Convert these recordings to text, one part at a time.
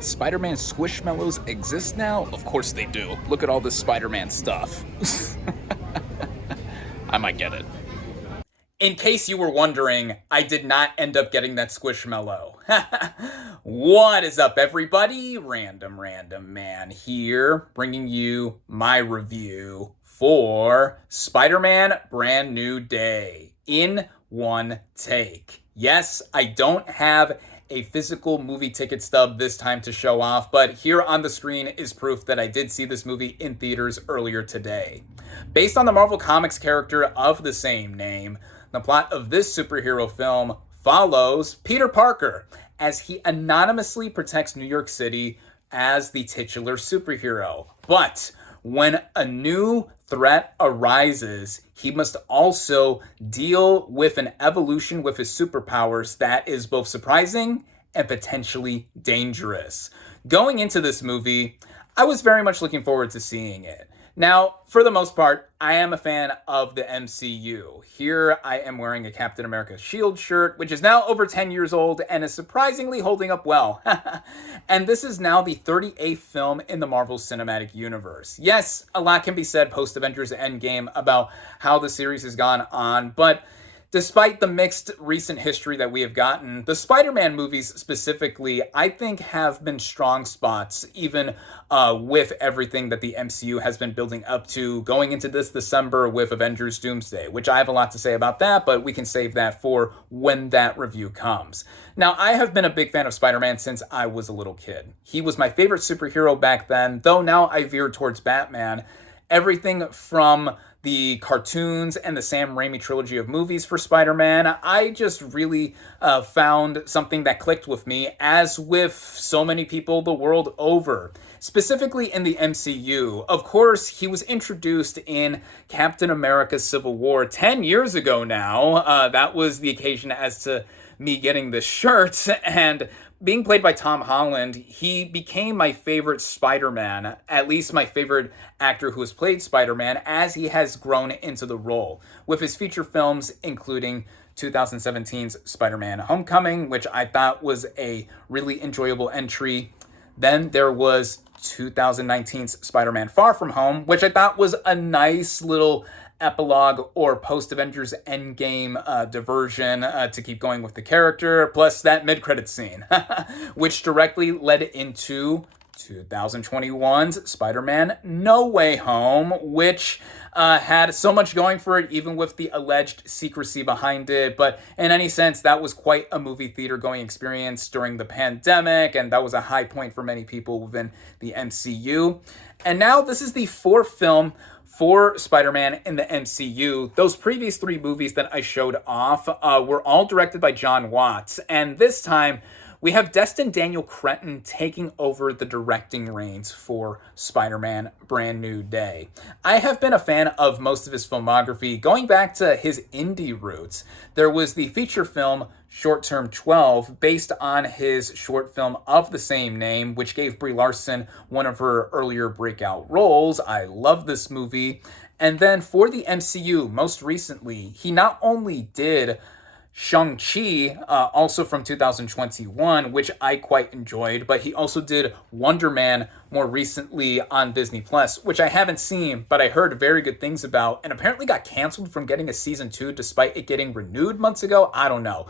Spider-Man Squishmallows exist now? Of course they do. Look at all this Spider-Man stuff. I might get it. In case you were wondering, I did not end up getting that Squishmallow. What is up, everybody? RandomRandomMan here, bringing you my review for Spider-Man Brand New Day in one take. Yes, I don't have a physical movie ticket stub this time to show off, but here on the screen is proof that I did see this movie in theaters earlier today. Based on the Marvel Comics character of the same name, the plot of this superhero film follows Peter Parker as he anonymously protects New York City as the titular superhero. But when a new threat arises, he must also deal with an evolution with his superpowers that is both surprising and potentially dangerous. Going into this movie, I was very much looking forward to seeing it. Now, for the most part, I am a fan of the MCU. Here, I am wearing a Captain America Shield shirt, which is now over 10 years old and is surprisingly holding up well. And this is now the 38th film in the Marvel Cinematic Universe. Yes, a lot can be said post-Avengers Endgame about how the series has gone on, but despite the mixed recent history that we have gotten, the Spider-Man movies specifically, I think, have been strong spots, even with everything that the MCU has been building up to going into this December with Avengers Doomsday, which I have a lot to say about that, but we can save that for when that review comes. Now, I have been a big fan of Spider-Man since I was a little kid. He was my favorite superhero back then, though now I veer towards Batman. Everything from the cartoons and the Sam Raimi trilogy of movies for Spider-Man, I just really found something that clicked with me, as with so many people the world over. Specifically in the MCU, of course, he was introduced in Captain America Civil War 10 years ago now. That was the occasion as to me getting this shirt, and being played by Tom Holland, he became my favorite Spider-Man, at least my favorite actor who has played Spider-Man, as he has grown into the role, with his feature films including 2017's Spider-Man Homecoming, which I thought was a really enjoyable entry. Then there was 2019's Spider-Man Far From Home, which I thought was a nice little epilogue or post-Avengers Endgame diversion to keep going with the character, plus that mid-credit scene, which directly led into 2021's Spider-Man No Way Home, which had so much going for it, even with the alleged secrecy behind it. But in any sense, that was quite a movie theater going experience during the pandemic, and that was a high point for many people within the MCU. And now this is the fourth film for Spider-Man in the MCU. Those previous three movies that I showed off were all directed by John Watts, and this time we have Destin Daniel Cretton taking over the directing reins for Spider-Man Brand New Day. I have been a fan of most of his filmography, going back to his indie roots. There was the feature film Short Term 12, based on his short film of the same name, which gave Brie Larson one of her earlier breakout roles. I love this movie. And then for the MCU, most recently, he not only did Shang-Chi, also from 2021, which I quite enjoyed, but he also did Wonder Man more recently on Disney+, which I haven't seen, but I heard very good things about, and apparently got canceled from getting a season 2 despite it getting renewed months ago. I don't know.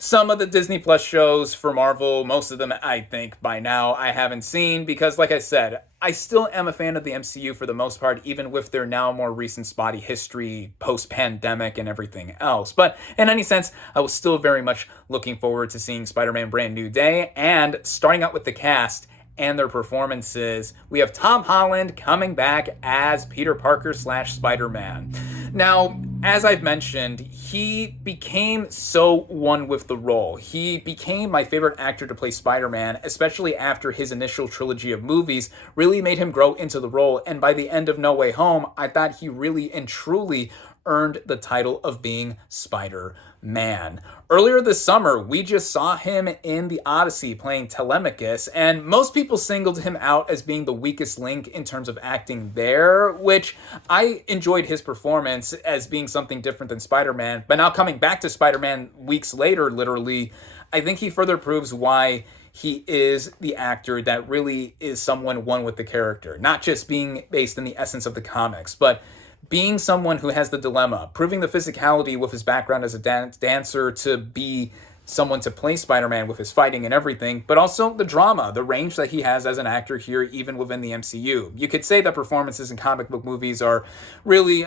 Some of the Disney Plus shows for Marvel, most of them I think by now I haven't seen, because like I said, I still am a fan of the MCU for the most part, even with their now more recent spotty history, post-pandemic and everything else. But in any sense, I was still very much looking forward to seeing Spider-Man Brand New Day, and starting out with the cast and their performances, we have Tom Holland coming back as Peter Parker / Spider-Man. Now, as I've mentioned, he became so one with the role. He became my favorite actor to play Spider-Man, especially after his initial trilogy of movies really made him grow into the role, and by the end of No Way Home, I thought he really and truly earned the title of being Spider-Man. Earlier this summer, we just saw him in The Odyssey playing Telemachus, and most people singled him out as being the weakest link in terms of acting there, which I enjoyed his performance as being something different than Spider-Man. But now coming back to Spider-Man weeks later, literally, I think he further proves why he is the actor that really is someone one with the character, not just being based in the essence of the comics, but being someone who has the dilemma, proving the physicality with his background as a dancer to be someone to play Spider-Man with his fighting and everything, but also the drama, the range that he has as an actor here, even within the MCU. You could say that performances in comic book movies are really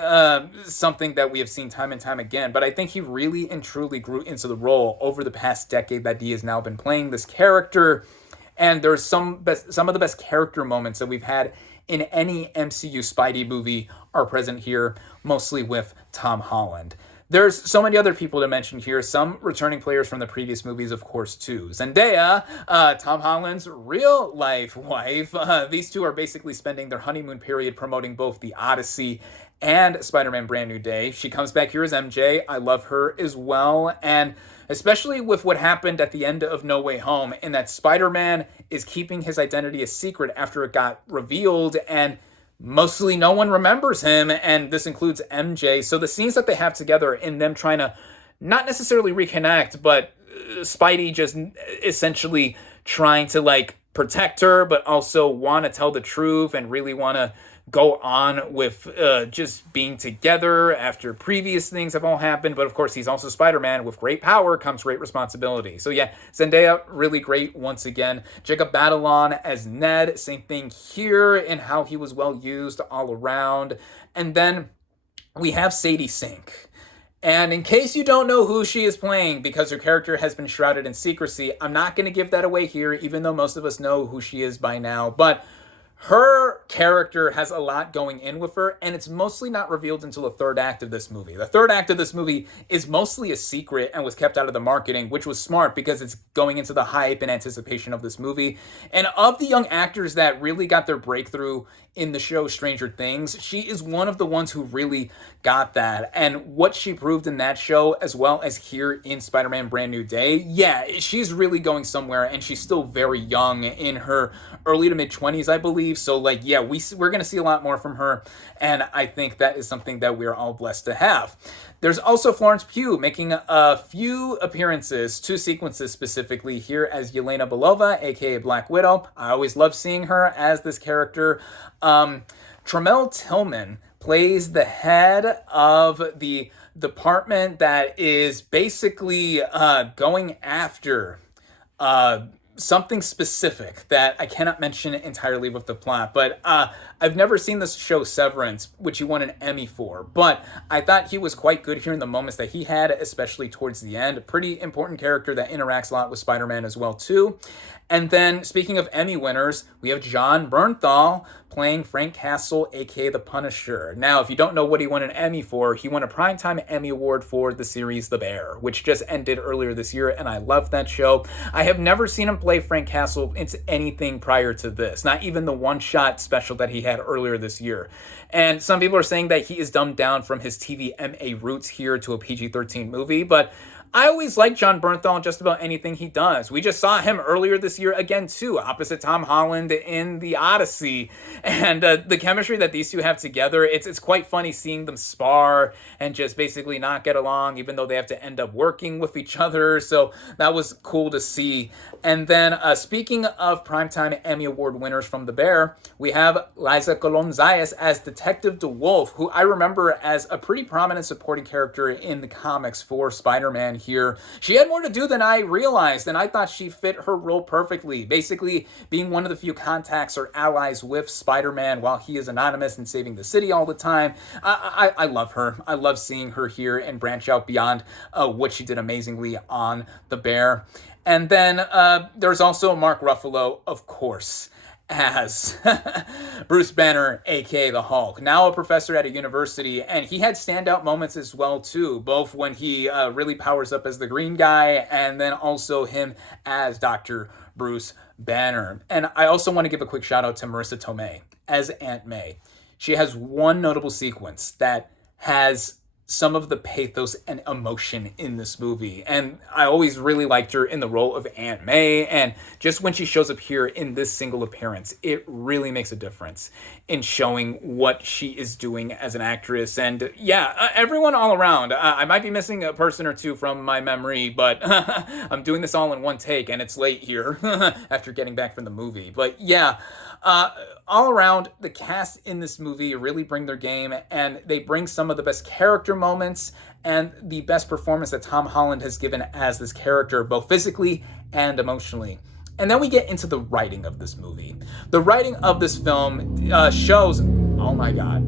something that we have seen time and time again, but I think he really and truly grew into the role over the past decade that he has now been playing this character. And there's some of the best character moments that we've had in any MCU Spidey movie are present here, mostly with Tom Holland. There's so many other people to mention here, some returning players from the previous movies, of course, too. Zendaya, Tom Holland's real-life wife. These two are basically spending their honeymoon period promoting both The Odyssey and Spider-Man Brand New Day. She comes back here as MJ. I love her as well, and especially with what happened at the end of No Way Home, in that Spider-Man is keeping his identity a secret after it got revealed, and mostly no one remembers him, and this includes MJ. So the scenes that they have together in them trying to not necessarily reconnect, but Spidey just essentially trying to like protect her, but also want to tell the truth and really want to go on with just being together after previous things have all happened. But of course, he's also Spider-Man. With great power comes great responsibility. So yeah, Zendaya, really great once again. Jacob Batalon as Ned, same thing here in how he was well used all around. And then we have Sadie Sink. And in case you don't know who she is playing, because her character has been shrouded in secrecy, I'm not going to give that away here, even though most of us know who she is by now. But her character has a lot going in with her, and it's mostly not revealed until the third act of this movie. The third act of this movie is mostly a secret and was kept out of the marketing, which was smart because it's going into the hype and anticipation of this movie. And of the young actors that really got their breakthrough in the show Stranger Things, she is one of the ones who really got that. And what she proved in that show, as well as here in Spider-Man Brand New Day, yeah, she's really going somewhere, and she's still very young, in her early to mid-20s, I believe. So, like, yeah, we're going to see a lot more from her, and I think that is something that we're all blessed to have. There's also Florence Pugh making a few appearances, 2 sequences specifically, here as Yelena Belova, aka Black Widow. I always love seeing her as this character. Tremel Tillman plays the head of the department that is basically going after something specific that I cannot mention entirely with the plot, but I've never seen this show Severance, which he won an Emmy for, but I thought he was quite good here in the moments that he had, especially towards the end. A pretty important character that interacts a lot with Spider-Man as well, too. And then, speaking of Emmy winners, we have Jon Bernthal playing Frank Castle, aka The Punisher. Now, if you don't know what he won an Emmy for, he won a Primetime Emmy Award for the series The Bear, which just ended earlier this year, and I love that show. I have never seen him play Frank Castle into anything prior to this, not even the one-shot special that he had earlier this year. And some people are saying that he is dumbed down from his TV MA roots here to a PG-13 movie, but I always like Jon Bernthal in just about anything he does. We just saw him earlier this year again, too, opposite Tom Holland in The Odyssey. And the chemistry that these two have together, it's quite funny seeing them spar and just basically not get along, even though they have to end up working with each other. So that was cool to see. And then speaking of Primetime Emmy Award winners from The Bear, we have Liza Colón-Zayas as Detective DeWolf, who I remember as a pretty prominent supporting character in the comics for Spider-Man here. She had more to do than I realized, and I thought she fit her role perfectly, basically being one of the few contacts or allies with Spider-Man while he is anonymous and saving the city all the time. I love her. I love seeing her here and branch out beyond what she did amazingly on The Bear. And then there's also Mark Ruffalo, of course, as Bruce Banner, aka the Hulk, now a professor at a university, and he had standout moments as well too, both when he really powers up as the green guy, and then also him as Dr. Bruce Banner. And I also want to give a quick shout out to Marissa Tomei as Aunt May. She has one notable sequence that has some of the pathos and emotion in this movie. And I always really liked her in the role of Aunt May. And just when she shows up here in this single appearance, it really makes a difference in showing what she is doing as an actress. And yeah, everyone all around. I might be missing a person or two from my memory, but I'm doing this all in one take and it's late here after getting back from the movie. But yeah, all around, the cast in this movie really bring their game, and they bring some of the best character moments and the best performance that Tom Holland has given as this character, both physically and emotionally. And then we get into the writing of this movie. The writing of this film shows, oh my god.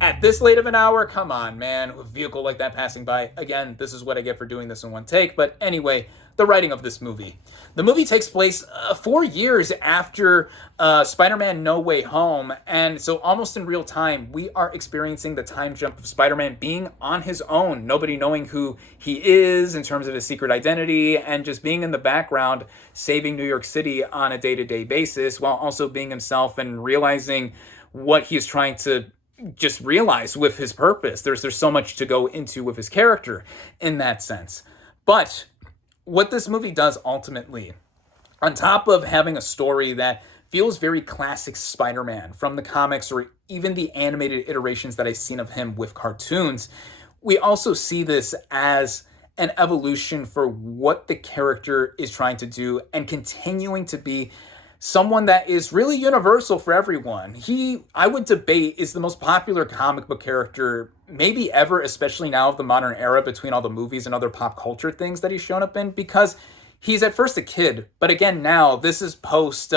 At this late of an hour, come on, man, a vehicle like that passing by. Again, this is what I get for doing this in one take. But anyway, the writing of this movie. The movie takes place 4 years after Spider-Man No Way Home. And so almost in real time, we are experiencing the time jump of Spider-Man being on his own. Nobody knowing who he is in terms of his secret identity, and just being in the background, saving New York City on a day-to-day basis, while also being himself and realizing what he is trying to just realize with his purpose. There's so much to go into with his character in that sense. But what this movie does ultimately, on top of having a story that feels very classic Spider-Man from the comics or even the animated iterations that I've seen of him with cartoons, we also see this as an evolution for what the character is trying to do and continuing to be someone that is really universal for everyone. He, I would debate, is the most popular comic book character maybe ever, especially now of the modern era, between all the movies and other pop culture things that he's shown up in, because he's at first a kid, but again now, this is post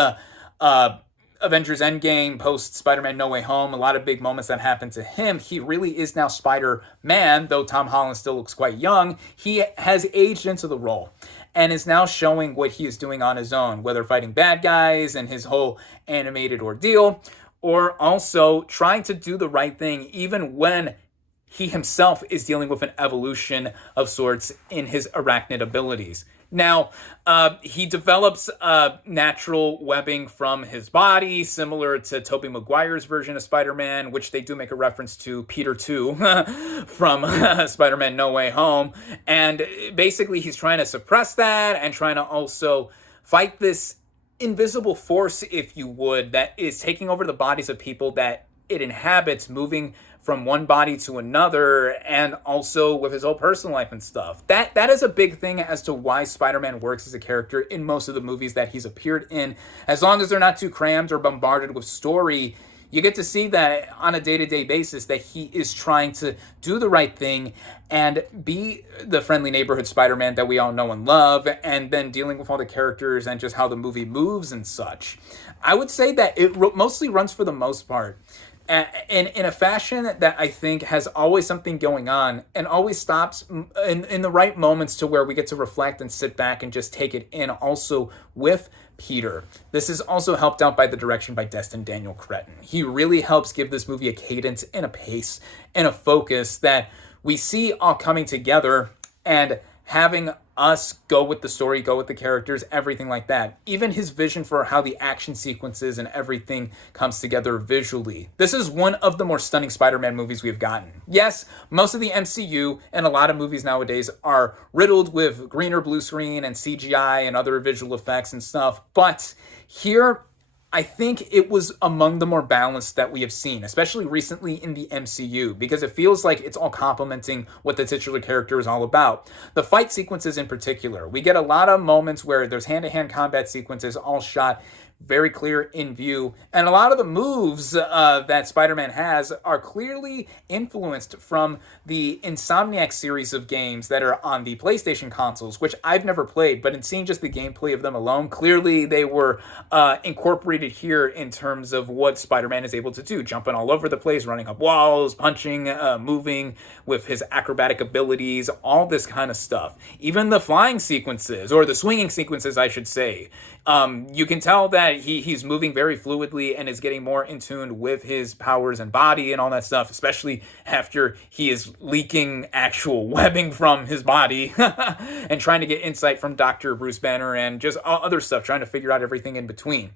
Avengers Endgame, post Spider-Man No Way Home, a lot of big moments that happen to him. He really is now Spider-Man, though Tom Holland still looks quite young. He has aged into the role and is now showing what he is doing on his own, whether fighting bad guys and his whole animated ordeal, or also trying to do the right thing even when he himself is dealing with an evolution of sorts in his arachnid abilities. Now, he develops natural webbing from his body, similar to Tobey Maguire's version of Spider-Man, which they do make a reference to Peter 2 from Spider-Man No Way Home. And basically, he's trying to suppress that and trying to also fight this invisible force, if you would, that is taking over the bodies of people that it inhabits, moving from one body to another, and also with his whole personal life and stuff. That is a big thing as to why Spider-Man works as a character in most of the movies that he's appeared in. As long as they're not too crammed or bombarded with story, you get to see that on a day-to-day basis that he is trying to do the right thing and be the friendly neighborhood Spider-Man that we all know and love, and then dealing with all the characters and just how the movie moves and such. I would say that it mostly runs, for the most part, in a fashion that I think has always something going on and always stops in the right moments to where we get to reflect and sit back and just take it in, also with Peter. This is also helped out by the direction by Destin Daniel Cretton. He really helps give this movie a cadence and a pace and a focus that we see all coming together and having us go with the story, go with the characters, everything like that. Even his vision for how the action sequences and everything comes together visually. This is one of the more stunning Spider-Man movies we've gotten. Yes, most of the MCU and a lot of movies nowadays are riddled with green or blue screen and CGI and other visual effects and stuff, but here, I think it was among the more balanced that we have seen, especially recently in the MCU, because it feels like it's all complementing what the titular character is all about. The fight sequences in particular, we get a lot of moments where there's hand-to-hand combat sequences all shot very clear in view, and a lot of the moves that Spider-Man has are clearly influenced from the Insomniac series of games that are on the PlayStation consoles, which I've never played, but in seeing just the gameplay of them alone, clearly they were incorporated here in terms of what Spider-Man is able to do, jumping all over the place, running up walls, punching, moving with his acrobatic abilities, all this kind of stuff. Even the flying sequences, or the swinging sequences, I should say. You can tell that that he's moving very fluidly and is getting more in tune with his powers and body and all that stuff, especially after he is leaking actual webbing from his body and trying to get insight from Dr. Bruce Banner and just all other stuff, trying to figure out everything in between.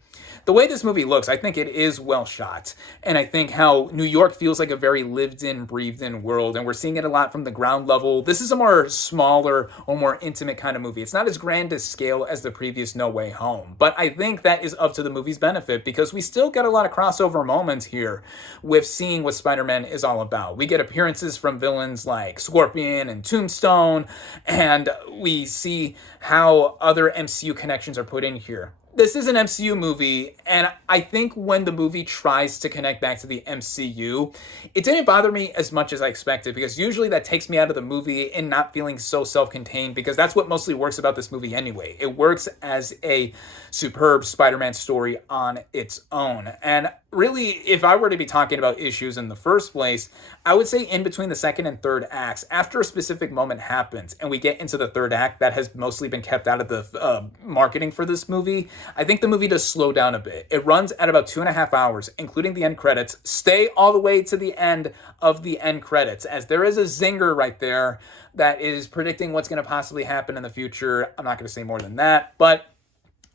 The way this movie looks, I think it is well shot. And I think how New York feels like a very lived-in, breathed-in world, and we're seeing it a lot from the ground level. This is a more smaller or more intimate kind of movie. It's not as grand a scale as the previous No Way Home, but I think that is up to the movie's benefit because we still get a lot of crossover moments here with seeing what Spider-Man is all about. We get appearances from villains like Scorpion and Tombstone, and we see how other MCU connections are put in here. This is an MCU movie, and I think when the movie tries to connect back to the MCU, it didn't bother me as much as I expected, because usually that takes me out of the movie and not feeling so self-contained, because that's what mostly works about this movie anyway. It works as a superb Spider-Man story on its own. And really, if I were to be talking about issues in the first place, I would say in between the second and third acts, after a specific moment happens and we get into the third act that has mostly been kept out of the marketing for this movie, I think the movie does slow down a bit. It runs at about 2.5 hours, including the end credits. Stay all the way to the end of the end credits, as there is a zinger right there that is predicting what's going to possibly happen in the future. I'm not going to say more than that, but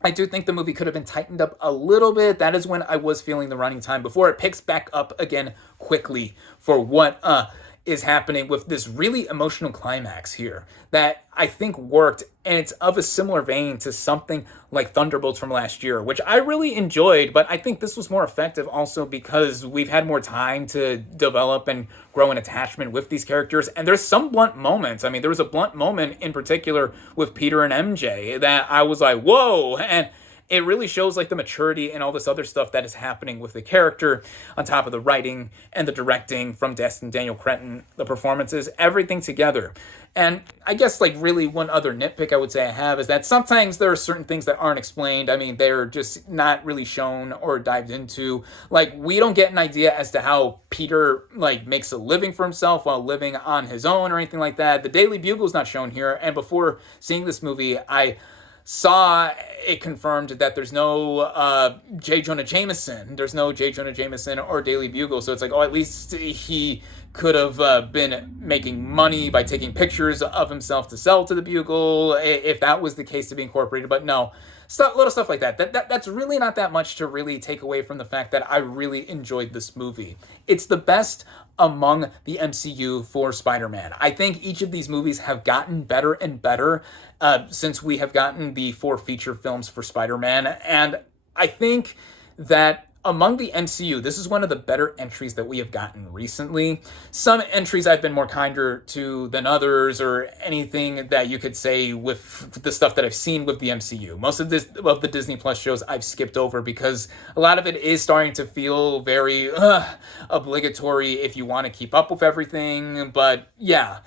I do think the movie could have been tightened up a little bit. That is when I was feeling the running time before it picks back up again quickly for what is happening with this really emotional climax here that I think worked, and it's of a similar vein to something like Thunderbolts from last year, which I really enjoyed, but I think this was more effective also because we've had more time to develop and grow an attachment with these characters, and there's some blunt moments. I mean, there was a blunt moment in particular with Peter and MJ that I was like, whoa, and it really shows like the maturity and all this other stuff that is happening with the character on top of the writing and the directing from Destin Daniel Cretton, the performances, everything together. And I guess like really one other nitpick I would say I have is that sometimes there are certain things that aren't explained. I mean, they're just not really shown or dived into. Like, we don't get an idea as to how Peter like makes a living for himself while living on his own or anything like that. The Daily Bugle's not shown here. And before seeing this movie, I saw it confirmed that there's no J. Jonah Jameson. There's no J. Jonah Jameson or Daily Bugle. So it's like, oh, at least he could have been making money by taking pictures of himself to sell to the Bugle, if that was the case to be incorporated. But no, little stuff like that. That's really not that much to really take away from the fact that I really enjoyed this movie. It's the best among the MCU for Spider-Man. I think each of these movies have gotten better and better since we have gotten the 4 feature films for Spider-Man. And I think that among the MCU, this is one of the better entries that we have gotten recently. Some entries I've been more kinder to than others, or anything that you could say with the stuff that I've seen with the MCU. Most of the Disney Plus shows I've skipped over because a lot of it is starting to feel very obligatory if you want to keep up with everything. But yeah,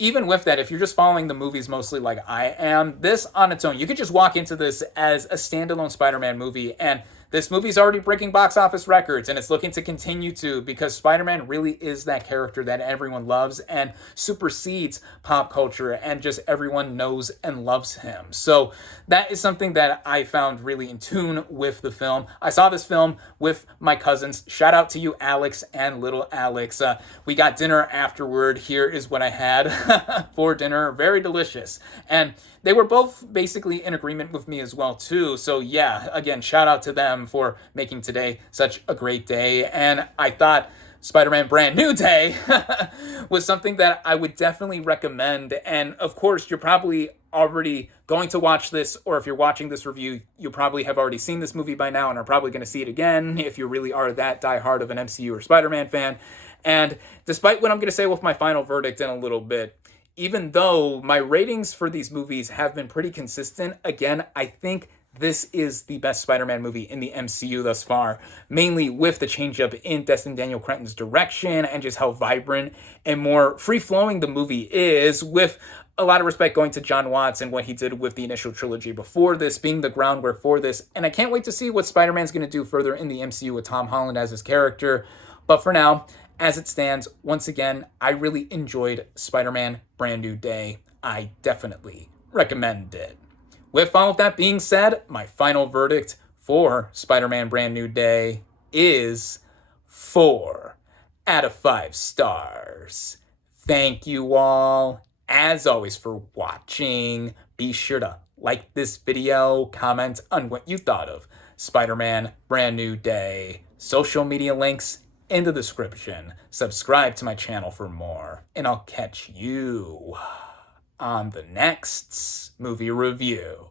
even with that, if you're just following the movies mostly like I am, this on its own, you could just walk into this as a standalone Spider-Man movie, and this movie's already breaking box office records, and it's looking to continue to, because Spider-Man really is that character that everyone loves and supersedes pop culture, and just everyone knows and loves him. So that is something that I found really in tune with the film. I saw this film with my cousins. Shout out to you, Alex and little Alex. We got dinner afterward. Here is what I had for dinner. Very delicious. And they were both basically in agreement with me as well, too. So yeah, again, shout out to them for making today such a great day. And I thought Spider-Man Brand New Day was something that I would definitely recommend. And of course, you're probably already going to watch this, or if you're watching this review, you probably have already seen this movie by now and are probably going to see it again if you really are that diehard of an MCU or Spider-Man fan. And despite what I'm going to say with my final verdict in a little bit, even though my ratings for these movies have been pretty consistent, again, I think this is the best Spider-Man movie in the MCU thus far, mainly with the change-up in Destin Daniel Cretton's direction and just how vibrant and more free-flowing the movie is, with a lot of respect going to John Watts and what he did with the initial trilogy before this, being the groundwork for this. And I can't wait to see what Spider-Man's going to do further in the MCU with Tom Holland as his character. But for now, as it stands, once again, I really enjoyed Spider-Man Brand New Day. I definitely recommend it. With all of that being said, my final verdict for Spider-Man Brand New Day is 4 out of 5 stars. Thank you all, as always, for watching. Be sure to like this video, comment on what you thought of Spider-Man Brand New Day. Social media links in the description. Subscribe to my channel for more, and I'll catch you on the next movie review.